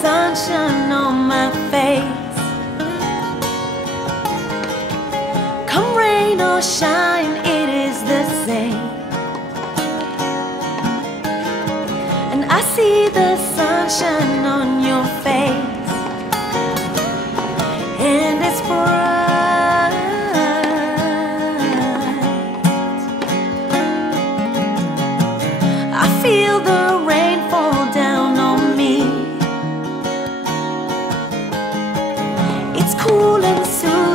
sunshine on my face. Come rain or shine, it is the same. And I see the sunshine on your face, and it's bright. I feel the rain fall down on me. It's cool and soothing.